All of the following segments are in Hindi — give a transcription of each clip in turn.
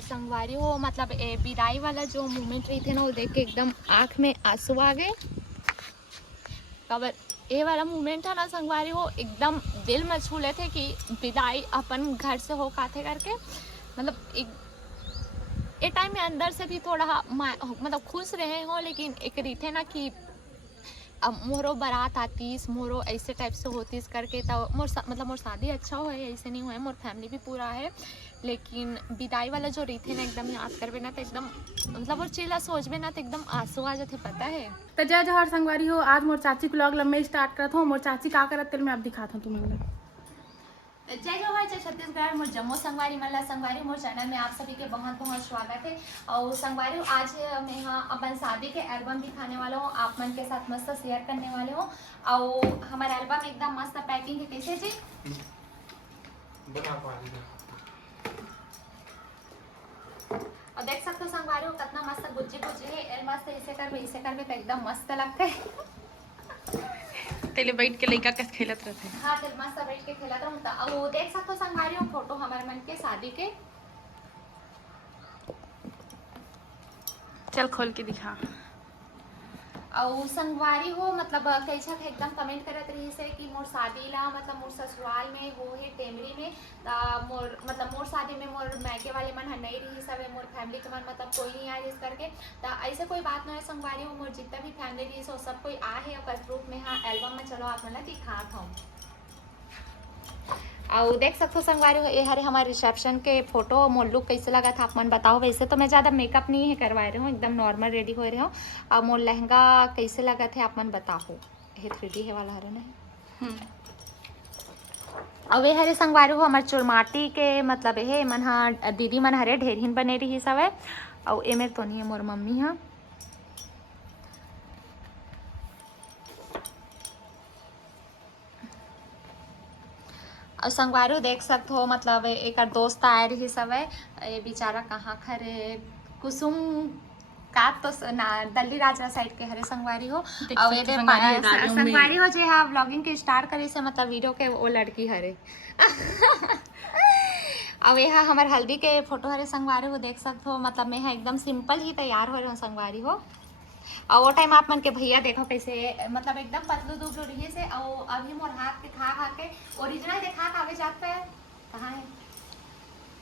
संगवारी हो मतलब विदाई वाला जो मोमेंट रही थे ना, वो देख के एकदम आँख में आंसू आ गए। कबर ये वाला मोमेंट था ना संगवारी हो, एकदम दिल में छू लेते कि विदाई अपन घर से हो काथे करके, मतलब एक टाइम में अंदर से भी थोड़ा मतलब खुश रहे हो, लेकिन एक रही थे ना कि अब मोरो बारात आतीस, मोरो ऐसे टाइप से होतीस करके, तो मतलब मोर शादी अच्छा हो है, ऐसे नहीं हुआ है, मोर फैमिली भी पूरा है, लेकिन विदाई वाला जो रही थे ना एकदम याद करबे ना तो एकदम मतलब और चीला सोचबे ना तो एकदम आंसू आ जाते, पता है। तो जय जोहर संगवारी हो, आज मोर चाची को व्लॉग लम्बे स्टार्ट करत हूँ। मोर चाची का करत तेल मैं आप दिखाता हूँ तुम्हें। जय जोहर, जय छत्तीसगढ़, मोर जम्मू संगवारी मला संगवारी, मोर चैनल में आप सभी के बहुत बहुत स्वागत है। और संगवारी आज मैं यहाँ अपन शादी के एल्बम दिखाने वाला हूँ, आप मन के साथ मस्त शेयर करने वाले हूँ। और हमारा एल्बम एकदम मस्त पैकिंग है, कैसे जी और देख सकते हो संगवारी हो कितना मस्त गुज्जी गुज्जी है, मस्त ऐसे करबे तो एकदम मस्त लगता है। तेले बैठ के लड़का कैसे खेलत रहते हैं। हाँ, दिल मस्त बैठ के खेलत रहूं त वो देख सकते हो संगवारी हो फोटो हमारे मन के शादी के। चल खोल के दिखा। और संगवारी हो मतलब कैसा थे एकदम कमेंट करत रही से कि मोर शादी ला मतलब मोर ससुराल में हो है टेमरी में, मोर मतलब मोर शादी में मोर मैके वाले मन नहीं रही सब, मोर फैमिली के मन मतलब कोई नहीं आए इस करके, तो ऐसे कोई बात नहीं है संगवारी हो, मोर जितना भी फैमिली रही सो सब कोई आ है और प्रूफ में। हाँ, एल्बम में चलो आप मतलब दिखात हूँ। और देख सकते हो संगवारी हो ये हरे हमारे रिसेप्शन के फोटो, मोर लुक कैसे लगा था आप मन बताओ। वैसे तो मैं ज़्यादा मेकअप नहीं है करवाए रही हूँ, एकदम नॉर्मल रेडी हो रही हूँ। और मोर लहंगा कैसे लगा थे आप मन बताओ। ये 3D है वाला हरे नहीं। और वे हरे संगवारी हो हमारे चुरमाटी के मतलब है मन हाँ दीदी मन हरे ढेरहीन बने रही सब है। और ए मेरे तो नहीं है, मोर मम्मी हाँ। और संगवारी देख सकते हो मतलब एक दोस्त आए रही सब है, ये बेचारा कहाँ खरे कुसुम का तो ना दल्ली राजा साइड के हरे संगवारी हो। और ये संगवारी हो जे हाँ व्लॉगिंग के स्टार्ट करे से मतलब वीडियो के वो लड़की हरे। अब यहाँ हमारे हल्दी के फोटो हरे संगवारी हो देख सकते हो मतलब मैं एकदम सिंपल ही तैयार हो रही हूँ संगवारी हो। और वो टाइम आप मन के भैया देखो कैसे मतलब एकदम पतलू दुबलू रही से, और अभी मोर हाथ के खा के ओरिजिनल देखा कागज जात पे कहाँ है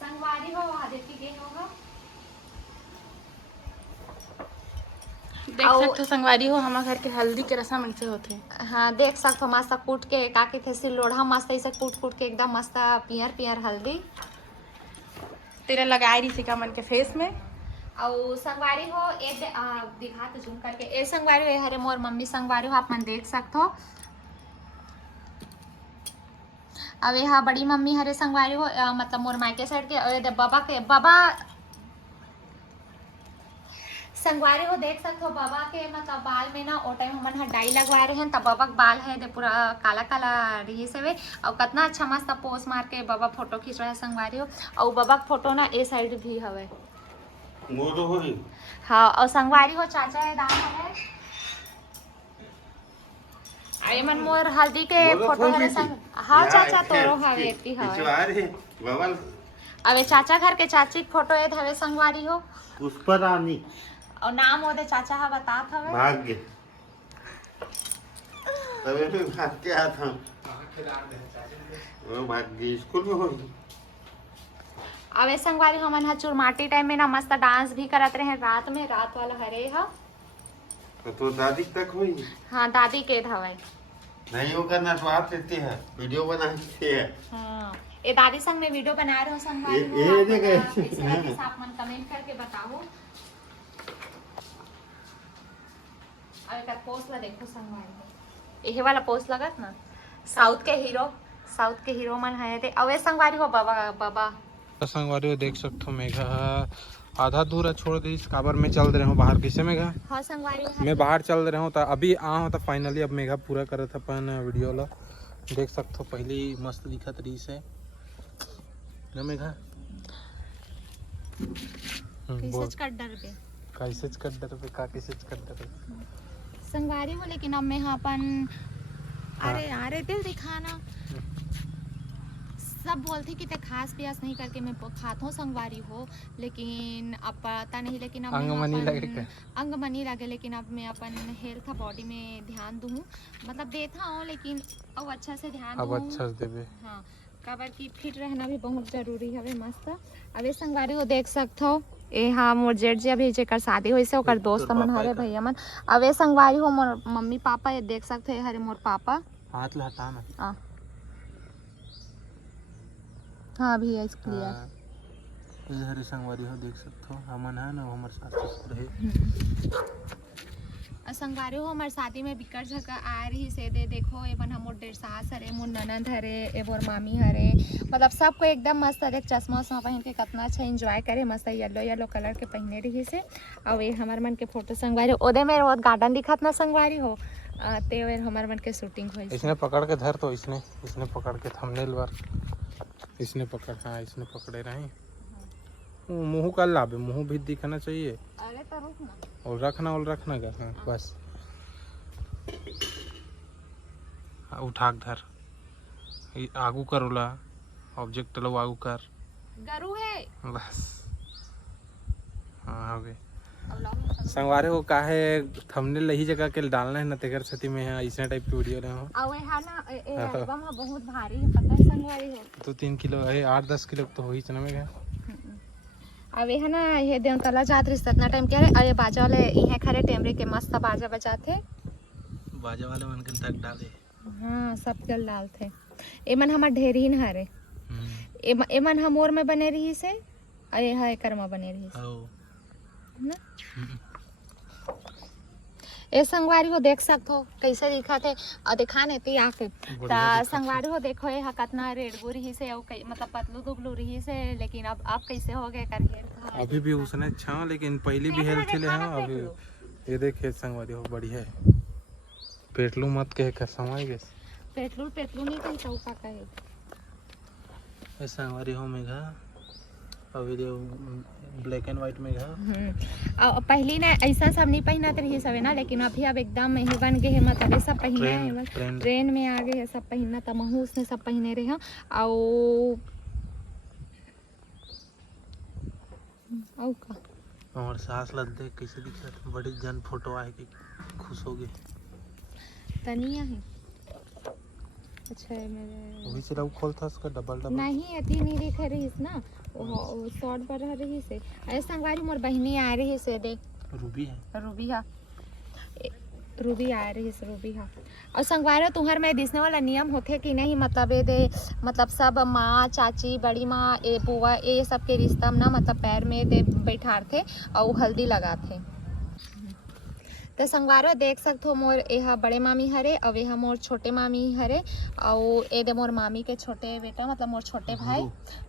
संगवारी हो वहाँ देखी गए होगा। देख सकते हो संगवारी हो हमारे घर के हल्दी के रस्म ऐसे होते हैं। हाँ, देख सकते हो मस्त कूट के काके थे सिर लोढ़ा मस्त ऐसे कूट के एकदम मस्त पियर पियर हल्दी तेरा लगाई रही सिका मन के फेस में। और संगवारी हो एक दिखा तो झूम करके ए संगवारी हो हरे मोर मम्मी संगवारी हो आप मन देख सकते हो। अब यहाँ बड़ी मम्मी हरे संगवारी हो मतलब मोर मायके साइड के बाबा संगवारी हो देख सकते हो बाबा के मतलब बाल में ना ओ टाइम हमन डाई लगवा रहे हैं तब बाबा के बाल है पूरा काला काला रही से वे। और कितना अच्छा मस्त पोज मार के बाबा फोटो खींच रहा है संगवारी हो। और बाबा का फोटो ना ए साइड भी हवे हाँ। और संगवारी हो चाचा है दाम है अरे मन मोर हल्दी के फोटो हरे संग हाँ चाचा तोरो हवे एती हवे। अबे चाचा घर के चाची के फोटो है हवे संगवारी हो पुष्पा रानी और नाम ओदे चाचा हा बतात हवे भाग्य तबे भी भाग के आया था वो भाग्य स्कूल में हो। अबे संगवारी हमन हा चुरमाटी टाइम में ना मस्त डांस भी करत रहे रात में, रात वाला हरे हा तो दादी तक हुई हाँ दादी के हवे नहीं वो करना तो आप देते हैं वीडियो बनाते हैं। हाँ ये दादी संग में वीडियो बना रहे हो संगवारी हो ये आप आप मन कमेंट करके बताओ। अब एक पोस्ट ला देखो संगवारी ये वाला पोस्ट लगत ना साउथ के हीरो मन है थे अवे संगवारी हो बाबा संगवारी हो देख सकते हो मेघा आधा दूर छोड़ दी काबर में चल रहे हो बाहर कैसे मेघा। हाँ संगवारी मैं बाहर चल रहे हूँ तो अभी आ हो तो फाइनली अब मेघा पूरा करे था अपन वीडियो ला देख सकते हो पहली मस्त दिखत रही से ना मेघा कैसे संगवारी हो। लेकिन अब मैं यहाँ अपन अरे दिल दिखाना सब बोलते कि ते खास प्यास नहीं करके मैं खात हूँ संगवारी हो, लेकिन अब पता नहीं, लेकिन अब अंग मैं मनी अपन- लगे क्या? अंग मनी लगे, लेकिन अब मैं अपन हेल्थ बॉडी में ध्यान दूँ, मतलब देता हूँ, लेकिन अब अच्छा से ध्यान अब दूँ। अच्छा से देवे। हाँ, कबर की फिट रहना भी बहुत जरूरी है मस्त। अब ये संगवारी को देख सकते हो, ए हाँ मोर जेठ जी अभी जेकर शादी होइसे ओकर दोस्त मन हरे भैया मन। अब ये संगवारी हो मोर मम्मी पापा, ये देख सकते हो हरे मोर पापा। हाथ ला हटा ना। हाँ भैया इस क्लियर। ये हरे संगवारी हो देख सकते हो, हमन है ना हमारे सास ससुर है। संगवारी हो हमारे शादी में बिकर झका आ रही से दे देखो, एवन हमोर डेढ़ सास हरे, मोर ननद हरे, एवोर मामी हरे, मतलब सबको एकदम मस्त देख चश्मा उश्मा पहन के कितना अच्छा एंजॉय करे, मस्त येलो येलो कलर के पहने रही से। और ये हमार मन के फोटो संगवारी ओदे में बहुत गार्डन दिखत ना संगवारी हो, ते वे हमार मन के शूटिंग हुई। इसने पकड़ के धर तो इसने पकड़ के थंबनेल पर इसने पकड़, हाँ इसने पकड़े रहे। मुंह कर लाबे, मुंह भी दिखना चाहिए। अरे तो रुक ना, और रखना का, हाँ बस उठा के धर, आगू कर उला ऑब्जेक्ट लो, आगू कर गरू है बस। हाँ हो गए अब लाओ। संगवारे को काहे थंबनेल यही जगह के डालना है ना, तेकर सती में है ऐसे टाइप की वीडियो रहे हो। और है ना एल्बम बहुत भारी है, पता है संगवारी हो। तो 3 किलो है, 8-10 किलो तो हो ही चना में गया। अब ये ना ये देवतला जात रही इतना टाइम क्या है, अरे बाजा वाले यहाँ खरे टेमरे के मस्त बाजा बजाते, बाजा वाले मन के तक डाले। हाँ सब चल डालते। एमन हमार ढेरीन हरे, एमन हमोर में बने रही से, अरे हाँ एकर में बने रही से ना। ए संगवारी हो देख सकते हो कैसे दिखा थे, और दिखा नहीं थी आके संगवारी हो देखो ये कितना रेडगो रही से, और मतलब पतलू दुबलू रही से, लेकिन अब कैसे हो गए कर। अभी भी उसने अच्छा, लेकिन पहले भी हेल्थी ले है। अभी ये देखे संगवारी हो बढ़िया है, पेटलू मत कहे कर समय गए। पेटलू नहीं कही चौका कहे। ये संगवारी हो मेघा, अभी जो ब्लैक एंड व्हाइट में और पहली ना ऐसा सब नहीं पहना रही सब है ना, लेकिन अभी अब एकदम यही बन गए है, मतलब ये सब पहने हैं, ट्रेन में आ गए है सब पहनना, तमहू उसने सब पहने रहे हैं। और सास लग देख कैसे दिख रहा था, बड़ी जन फोटो आए कि खुश हो गए। तनिया है अच्छा है मेरे वही से खोल था उसका डबल नहीं अति नहीं दिख रही है ना, वो शॉर्ट पर रह रही से। अरे संगवारी मोर बहनी आ रही से देख, रूबी है, रूबी आ रही है, रूबी है। और संगवारी तुहर में दिसने वाला नियम होते कि नहीं, मतलब ये दे मतलब सब माँ चाची बड़ी माँ ए बुआ ये सब के रिश्ता में ना, मतलब पैर में दे बैठार थे और हल्दी लगाते। तो संगवारो देख सकते हो मोर यह बड़े मामी हरे, और यह मोर छोटे मामी हरे, और ए दे मोर मामी के छोटे बेटा मतलब मोर छोटे भाई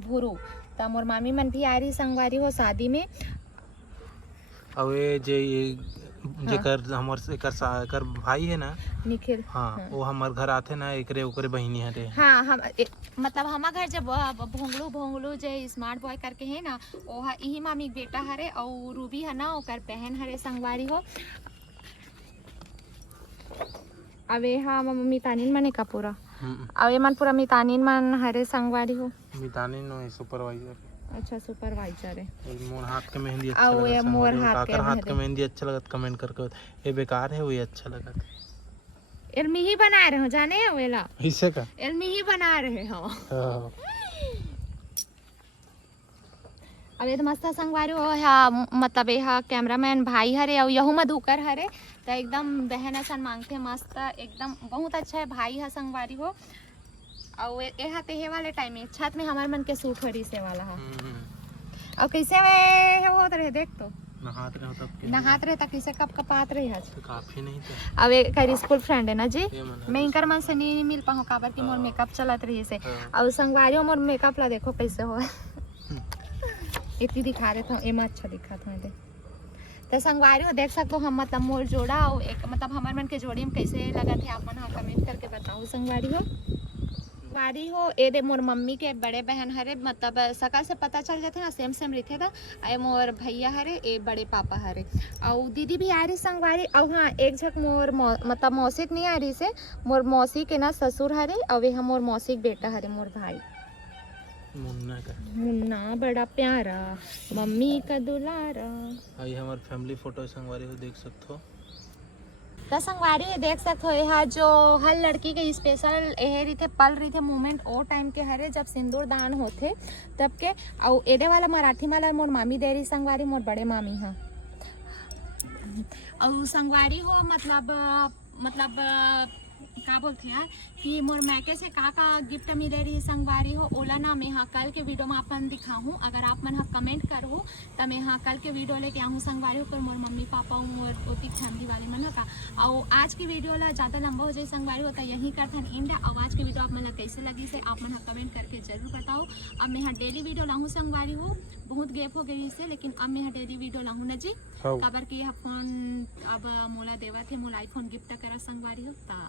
भूरू। तो मोर मामी मन भी आ रही संगवारी हो शादी में। और ये जेकर हमर एकर भाई है ना निखिल, हाँ वो हमार घर आते ना, एकरे ओकरे बहिनी हरे। हाँ हम मतलब हमार घर जब भोंगलू जे स्मार्ट बॉय करके है ना, वो यही मामी बेटा हरे, और रूबी है ना ओकर बहन हरे संगवारी हो। अब हाँ मितानिन मने का पूरा, अब ये मन पूरा मितानिन मन हरे संगवारी हो। मितानिन नो सुपरवाइजर, अच्छा सुपरवाइजर है। मोर हाथ के मेहंदी अच्छा और ये लगा, मोर हाथ के मेहंदी अच्छा लगा, कमेंट करके ये बेकार है, वो ये अच्छा लगा। एलमी ही बना रहे हो जाने हो वेला, इससे का एलमी ही बना रहे हो। अब ये तो मस्त संगवारी हो, हाँ मतलब यह कैमरामैन भाई हरे, और यहू मधुकर हरे, तो एकदम बहन असन मांगते मस्त, एकदम बहुत अच्छा है भाई है संगवारी हो। और यह तेहे वाले टाइम में छत में हमारे मन के सूट हो रही से वाला है। और कैसे में होत रहे देख तो नहात रहे था, कैसे कप कपात रही है काफी नहीं था। अब एक स्कूल फ्रेंड है ना जी, मैं इनकर मन से नहीं मिल पाऊँ काबर की मोर मेकअप चलत रही से। और संगवारी मोर मेकअप ला देखो कैसे हो इतनी दिखा रहे थे, एमा अच्छा दिखा था। तो संगवारी हो देख सकते हो हम मतलब मोर जोड़ा और एक मतलब हमारे मन के जोड़ी में कैसे लगा थे, आप मन कमेंट करके बताओ। संगवारी हो ए दे मोर मम्मी के बड़े बहन हरे, मतलब सका से पता चल जाते ना, सेम रहते था। ए मोर भैया हरे, ए बड़े पापा हरे, और दीदी भी आ रही संगवारी। और हाँ एक झक मोर मतलब मौसी नहीं आ रही से, मोर मौसी के ना ससुर हरे, और वे हम मोर मौसी के बेटा हरे मोर भाई। मुन्ना का मुन्ना बड़ा प्यारा, मम्मी का दुलारा। आई हमार फैमिली फोटो संगवारी हो देख सकते हो। तो संगवारी ये देख सकते हो, यह जो हर लड़की के स्पेशल यह रही थे पल रही थे मोमेंट ओ टाइम के हरे जब सिंदूर दान होते तब के। और एदे वाला मराठी वाला मोर मामी दे रही संगवारी, मोर बड़े मामी हाँ। और संगवारी हो मतलब का बोलते यार कि मोर मैके से का गिफ्ट मिले रही संगवारी हो ओला ना मैं हाँ कल के वीडियो में अपन दिखाऊँ। अगर आप मन हाँ कमेंट करो तो मैं हाँ कल के वीडियो लेके आऊँ संगवारी हो पर मोर मम्मी पापा और ओती फैमिली वाले मन का। और आज की वीडियो ला ज़्यादा लंबा हो जाए संगवारी होता यही करथन इंड। और आज की वीडियो आप मन कैसे लगी से आप मन हाँ कमेंट करके जरूर बताओ। अब मैं हाँ डेली वीडियो लाऊँ संगवारी हो, बहुत गैप हो गई इससे, लेकिन अब मैं हाँ डेली वीडियो लाऊँ ना जी। खबर की फोन अब मोला देवा थे मोला आईफोन गिफ्ट करा संगवारी हो ता